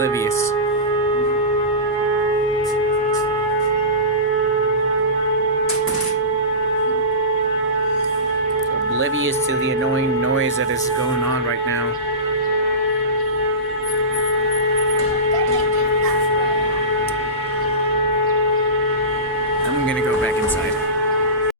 oblivious. Oblivious to the annoying noise that is going on right now. I'm gonna go back inside.